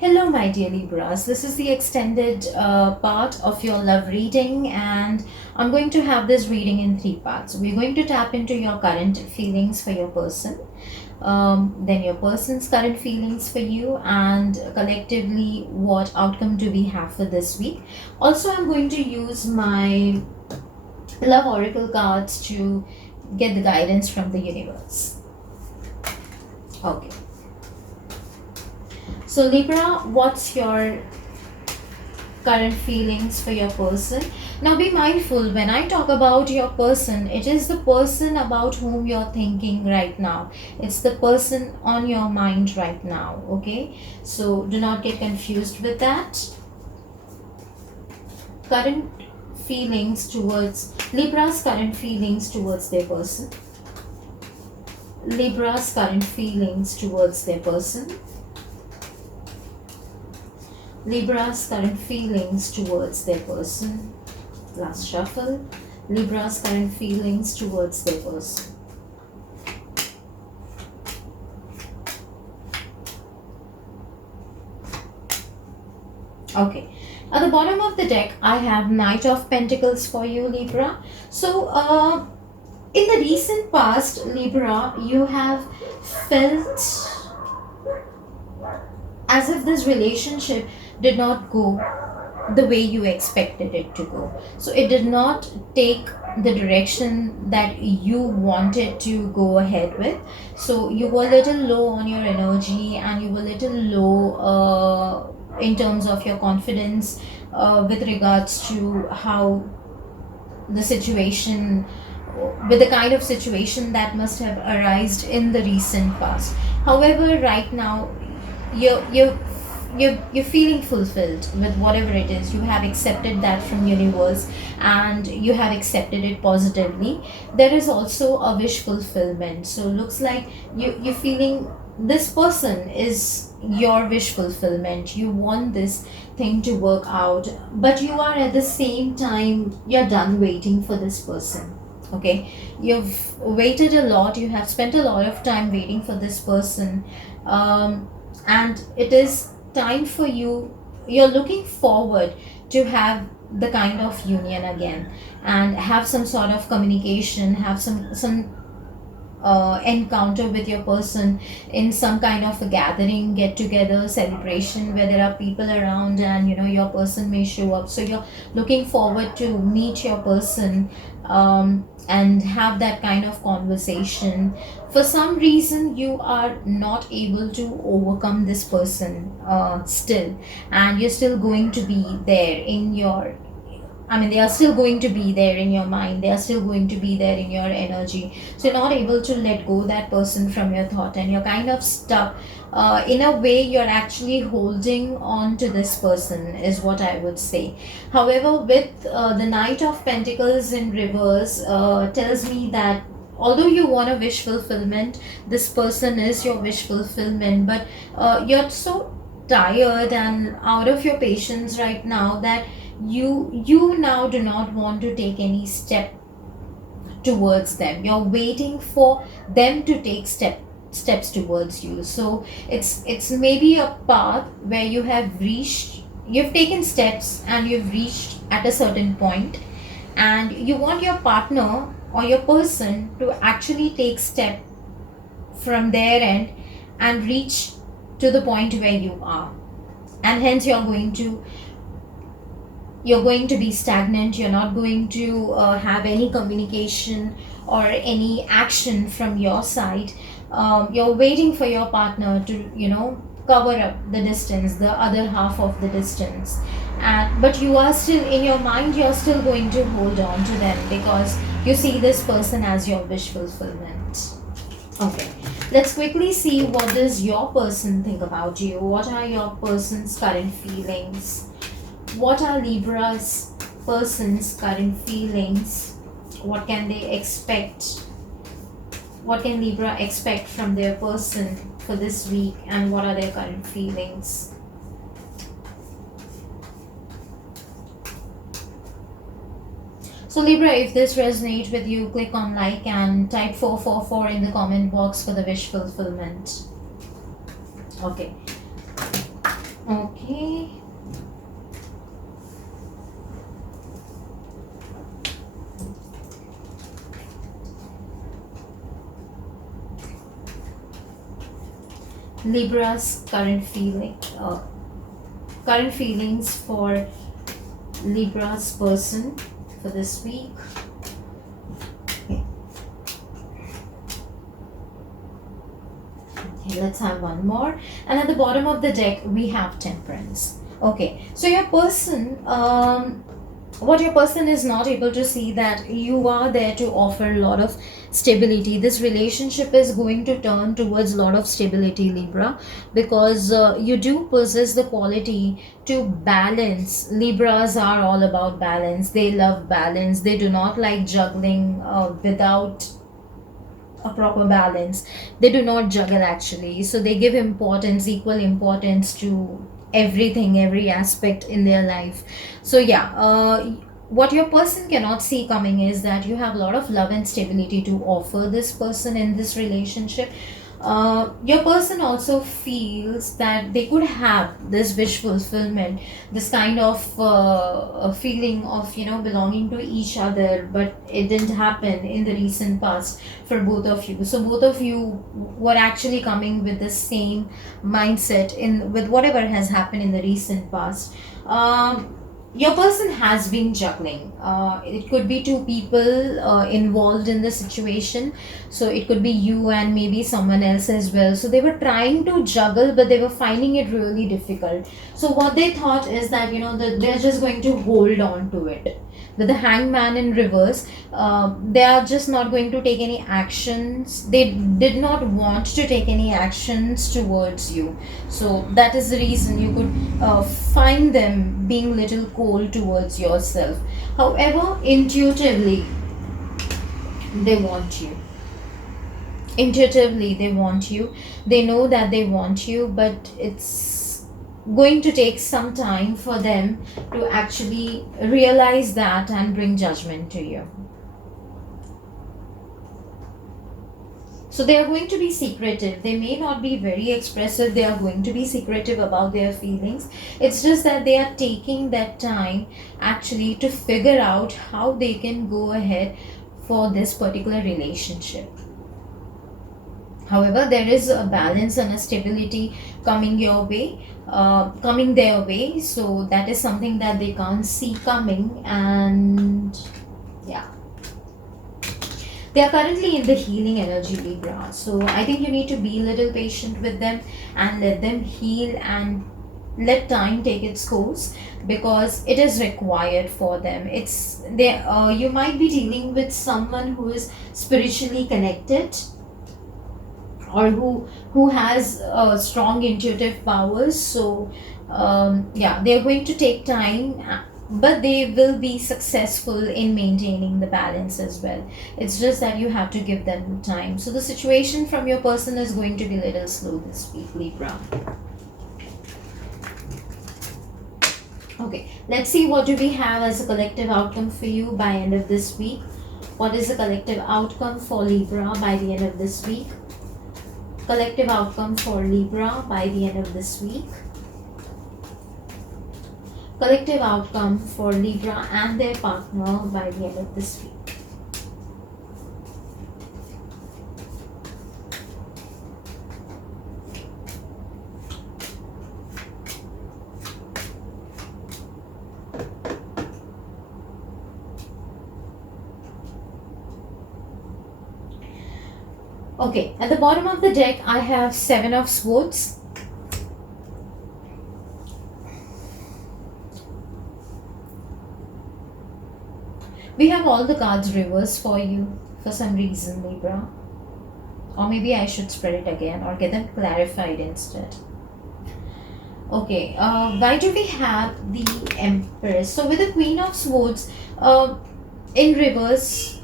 Hello, my dear Libras. This is the extended part of your love reading, and I'm going to have this reading in three parts. We're going to tap into your current feelings for your person, then your person's current feelings for you, and collectively, what outcome do we have for this week. Also, I'm going to use my love oracle cards to get the guidance from the universe. Okay. So, Libra, what's your current feelings for your person? Now, be mindful when I talk about your person, it is the person about whom you're thinking right now. It's the person on your mind right now, okay? So, do not get confused with that. Current feelings towards Libra's current feelings towards their person. Libra's current feelings towards their person. Libra's current feelings towards their person. Last shuffle. Libra's current feelings towards their person. Okay. At the bottom of the deck, I have Knight of Pentacles for you, Libra. So, in the recent past, Libra, you have felt as if this relationship did not go the way you expected it to go. So it did not take the direction that you wanted to go ahead with. So you were a little low on your energy, and you were a little low in terms of your confidence with regards to how the situation, with the kind of situation that must have arisen in the recent past. However, right now you're feeling fulfilled with whatever it is. You have accepted that from universe, and you have accepted it positively. There is also a wish fulfillment. So looks like you're feeling this person is your wish fulfillment. You want this thing to work out, but you are at the same time, you're done waiting for this person. Okay, you've waited a lot, you have spent a lot of time waiting for this person, and it is time for you. You're looking forward to have the kind of union again, and have some sort of communication, have some encounter with your person in some kind of a gathering, get together, celebration where there are people around, and your person may show up. So you're looking forward to meet your person, and have that kind of conversation. For some reason, you are not able to overcome this person still, and you're still going to be there in your, they are still going to be there in your mind, they are still going to be there in your energy. So you're not able to let go that person from your thought, and you're kind of stuck. In a way, you're actually holding on to this person, is what I would say. However, with the Knight of Pentacles in reverse, tells me that although you want a wish fulfillment, this person is your wish fulfillment, but you're so tired and out of your patience right now that you now do not want to take any step towards them. You're waiting for them to take steps towards you. So it's maybe a path where you've taken steps, and you've reached at a certain point, and you want your partner or your person to actually take step from their end and reach to the point where you are, and hence you're going to be stagnant. You're not going to have any communication or any action from your side. You're waiting for your partner to cover up the distance, the other half of the distance, but you are still, in your mind, you're still going to hold on to them because you see this person as your wish fulfillment. Okay, let's quickly see what does your person think about you. What are your person's current feelings? What are Libra's person's current feelings? What can they expect? What can Libra expect from their person for this week, and what are their current feelings? So Libra, if this resonates with you, click on like and type 444 in the comment box for the wish fulfillment. Okay. Okay. Libra's current feelings for Libra's person for this week. Okay, let's have one more. And at the bottom of the deck, we have Temperance. Okay, so your person, what your person is not able to see, that you are there to offer a lot of stability. This relationship is going to turn towards a lot of stability, Libra, because you do possess the quality to balance. Libras are all about balance. They love balance. They do not like juggling without a proper balance. They do not juggle actually, so they give importance, equal importance to everything, every aspect in their life. So yeah, what your person cannot see coming is that you have a lot of love and stability to offer this person in this relationship. Your person also feels that they could have this wish fulfillment, this kind of a feeling of, belonging to each other, but it didn't happen in the recent past for both of you. So both of you were actually coming with the same mindset in with whatever has happened in the recent past. Your person has been juggling. It could be two people involved in the situation, so it could be you and maybe someone else as well. So they were trying to juggle, but they were finding it really difficult. So what they thought is that, that they're just going to hold on to it. With the hangman in reverse, they are just not going to take any actions. They did not want to take any actions towards you. So that is the reason you could find them being little cold towards yourself. However, intuitively, they want you. Intuitively, they want you. They know that they want you, but it's going to take some time for them to actually realize that and bring judgment to you. So they are going to be secretive. They may not be very expressive. They are going to be secretive about their feelings. It's just that they are taking that time actually to figure out how they can go ahead for this particular relationship. However, there is a balance and a stability coming your way, coming their way. So that is something that they can't see coming. And yeah, they are currently in the healing energy, Libra. So I think you need to be a little patient with them and let them heal and let time take its course, because it is required for them. It's they You might be dealing with someone who is spiritually connected, or who has strong intuitive powers. So yeah, they're going to take time, but they will be successful in maintaining the balance as well. It's just that you have to give them time. So the situation from your person is going to be a little slow this week, Libra. Okay, let's see what do we have as a collective outcome for you by end of this week. What is the collective outcome for Libra by the end of this week? Collective outcome for Libra by the end of this week. Collective outcome for Libra and their partner by the end of this week. Okay, at the bottom of the deck, I have Seven of Swords. We have all the cards reversed for you for some reason, Libra. Or maybe I should spread it again or get them clarified instead. Okay, why do we have the Empress? So with the Queen of Swords in reverse,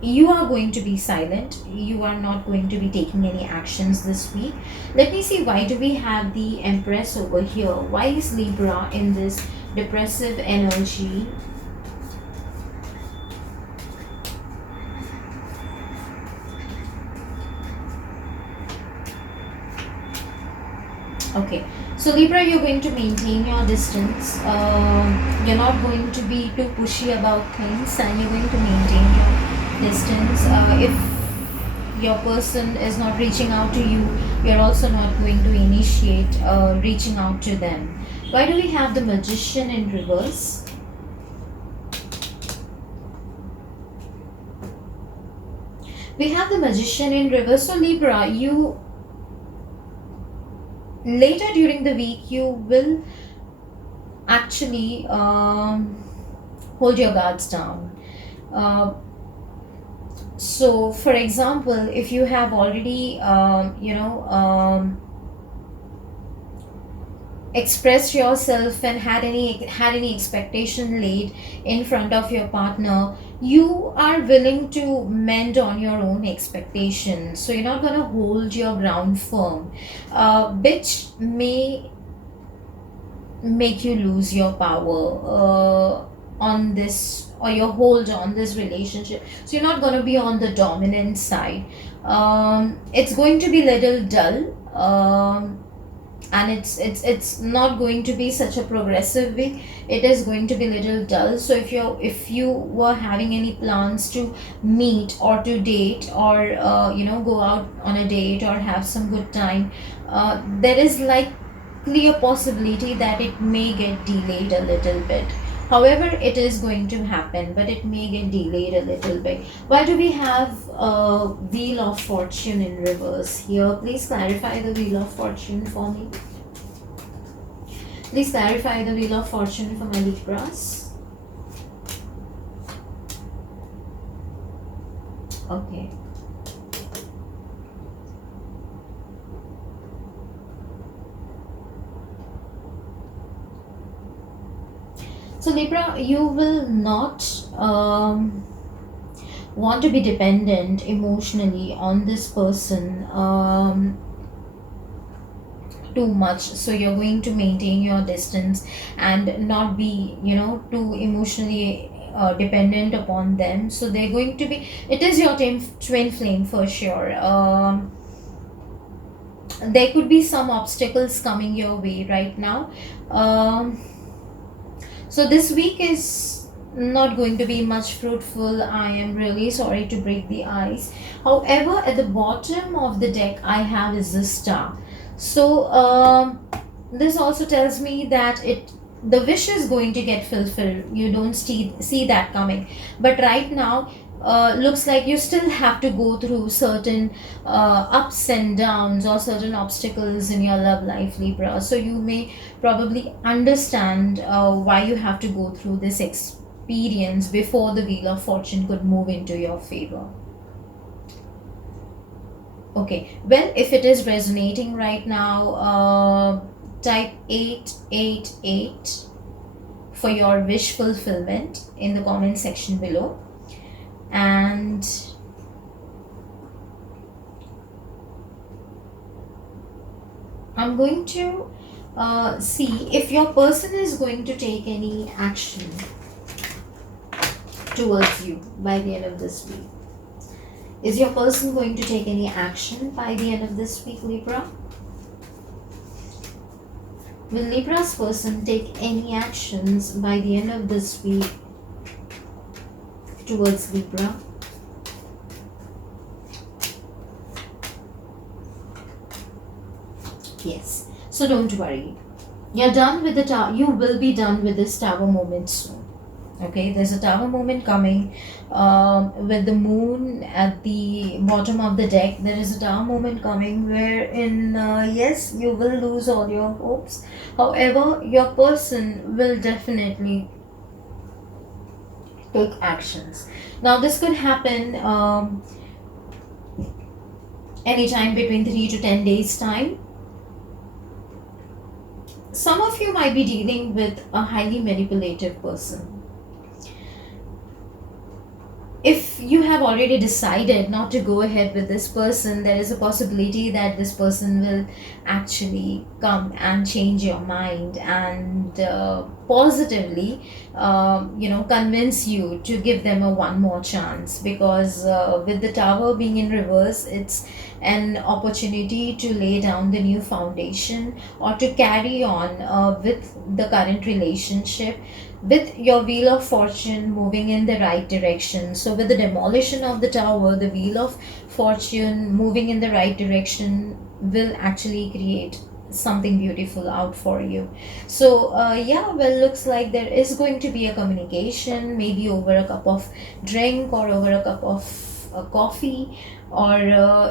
you are going to be silent. You are not going to be taking any actions this week. Let me see, why do we have the Empress over here? Why is Libra in this depressive energy? Okay, so Libra, you're going to maintain your distance. You're not going to be too pushy about things, and you're going to maintain your distance. If your person is not reaching out to you, you're also not going to initiate reaching out to them. Why do we have the Magician in reverse? We have the Magician in reverse. So Libra, you later during the week you will actually hold your guards down. Uh, so, for example, if you have already, expressed yourself and had any expectation laid in front of your partner, you are willing to mend on your own expectations. So you're not gonna hold your ground firm, which may make you lose your power on this, or your hold on this relationship. So you're not going to be on the dominant side. It's going to be little dull, and it's not going to be such a progressive way. It is going to be little dull. So if you were having any plans to meet or to date, or go out on a date or have some good time, there is like clear possibility that it may get delayed a little bit. However, it is going to happen, but it may get delayed a little bit. Why do we have Wheel of Fortune in reverse here? Please clarify the Wheel of Fortune for me. Please clarify the Wheel of Fortune for my Libras. Okay. So Libra, you will not want to be dependent emotionally on this person too much. So you're going to maintain your distance and not be, too emotionally dependent upon them. So they're going to be. It is your twin flame for sure. There could be some obstacles coming your way right now. So this week is not going to be much fruitful. I am really sorry to break the ice. However, at the bottom of the deck, I have is the star. So this also tells me that the wish is going to get fulfilled. You don't see that coming. But right now, looks like you still have to go through certain ups and downs or certain obstacles in your love life, Libra. So you may probably understand why you have to go through this experience before the Wheel of Fortune could move into your favor. Okay, well, if it is resonating right now, type 888 for your wish fulfillment in the comment section below. And I'm going to see if your person is going to take any action towards you by the end of this week. Is your person going to take any action by the end of this week, Libra? Will Libra's person take any actions by the end of this week towards Libra? Yes. So don't worry. You're done with the tower. You will be done with this tower moment soon. Okay, there's a tower moment coming with the moon at the bottom of the deck. There is a tower moment coming wherein, yes, you will lose all your hopes. However, your person will definitely take actions. Now, this could happen anytime between 3 to 10 days time. Some of you might be dealing with a highly manipulative person. If you have already decided not to go ahead with this person, there is a possibility that this person will actually come and change your mind and positively, convince you to give them a one more chance. Because with the tower being in reverse, an opportunity to lay down the new foundation, or to carry on with the current relationship, with your wheel of fortune moving in the right direction. So with the demolition of the tower, the wheel of fortune moving in the right direction will actually create something beautiful out for you. So yeah, well, looks like there is going to be a communication, maybe over a cup of drink or over a cup of coffee, or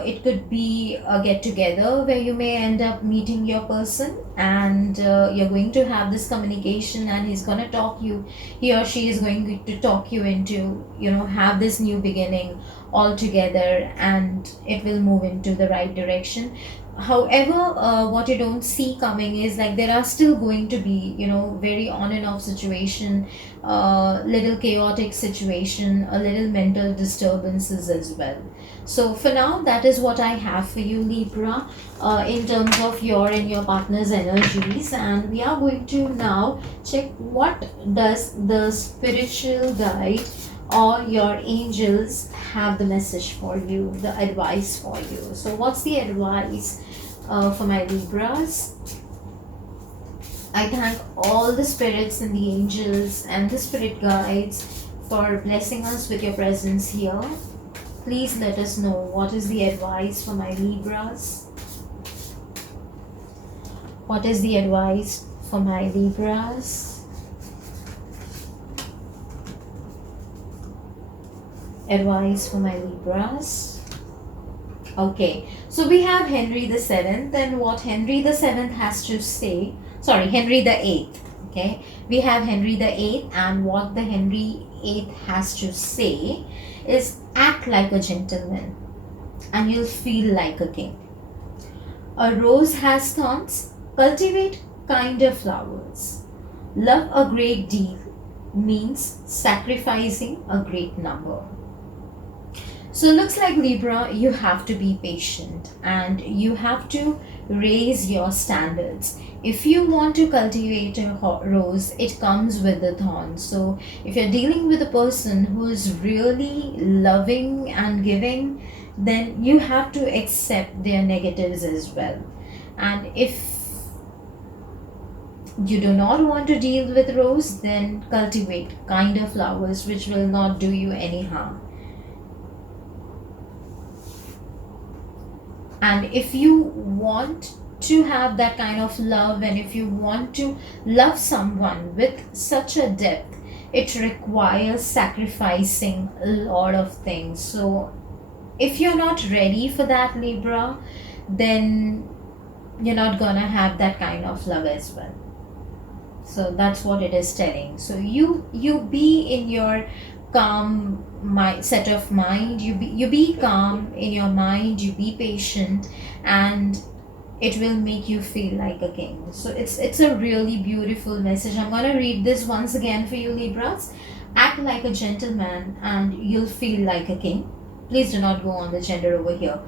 it could be a get together where you may end up meeting your person, and you're going to have this communication, and he's going to talk you, he or she is going to talk you into, have this new beginning all together, and it will move into the right direction. However, what you don't see coming is like there are still going to be, very on and off situation, little chaotic situation, a little mental disturbances as well. So for now, that is what I have for you, Libra, in terms of your and your partner's energies. And we are going to now check what does the spiritual guide or your angels have the message for you, the advice for you. So what's the advice for my Libras? I thank all the spirits and the angels and the spirit guides for blessing us with your presence here. Please let us know what is the advice for my Libras. What is the advice for my Libras? Advice for my Libras. Okay, so we have Henry the 7th, and what Henry the 7th has to say, sorry, Henry the 8th. Okay, we have Henry the 8th, and what the Henry 8th has to say is act like a gentleman and you'll feel like a king. A rose has thorns, cultivate kinder flowers. Love a great deal means sacrificing a great number. So looks like Libra, you have to be patient and you have to raise your standards. If you want to cultivate a rose, it comes with the thorns. So if you're dealing with a person who is really loving and giving, then you have to accept their negatives as well. And if you do not want to deal with rose, then cultivate kinder flowers which will not do you any harm. And if you want to have that kind of love, and if you want to love someone with such a depth, it requires sacrificing a lot of things. So if you're not ready for that, Libra, then you're not gonna have that kind of love as well. So that's what it is telling. So you be in your calm set of mind, you be calm in your mind, you be patient, and it will make you feel like a king. So it's a really beautiful message. I'm going to read this once again for you, Libras. Act like a gentleman and you'll feel like a king. Please do not go on the gender over here.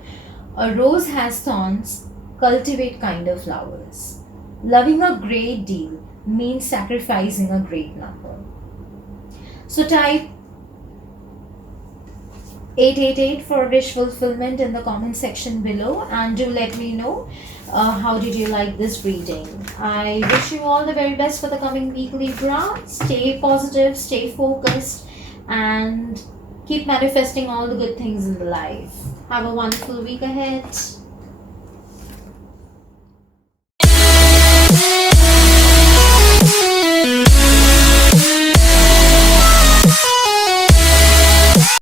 A rose has thorns, cultivate kinder flowers. Loving a great deal means sacrificing a great number. So type 888 for wish fulfillment in the comment section below, and do let me know how did you like this reading. I wish you all the very best for the coming week, Libra. Stay positive, stay focused, and keep manifesting all the good things in the life. Have a wonderful week ahead.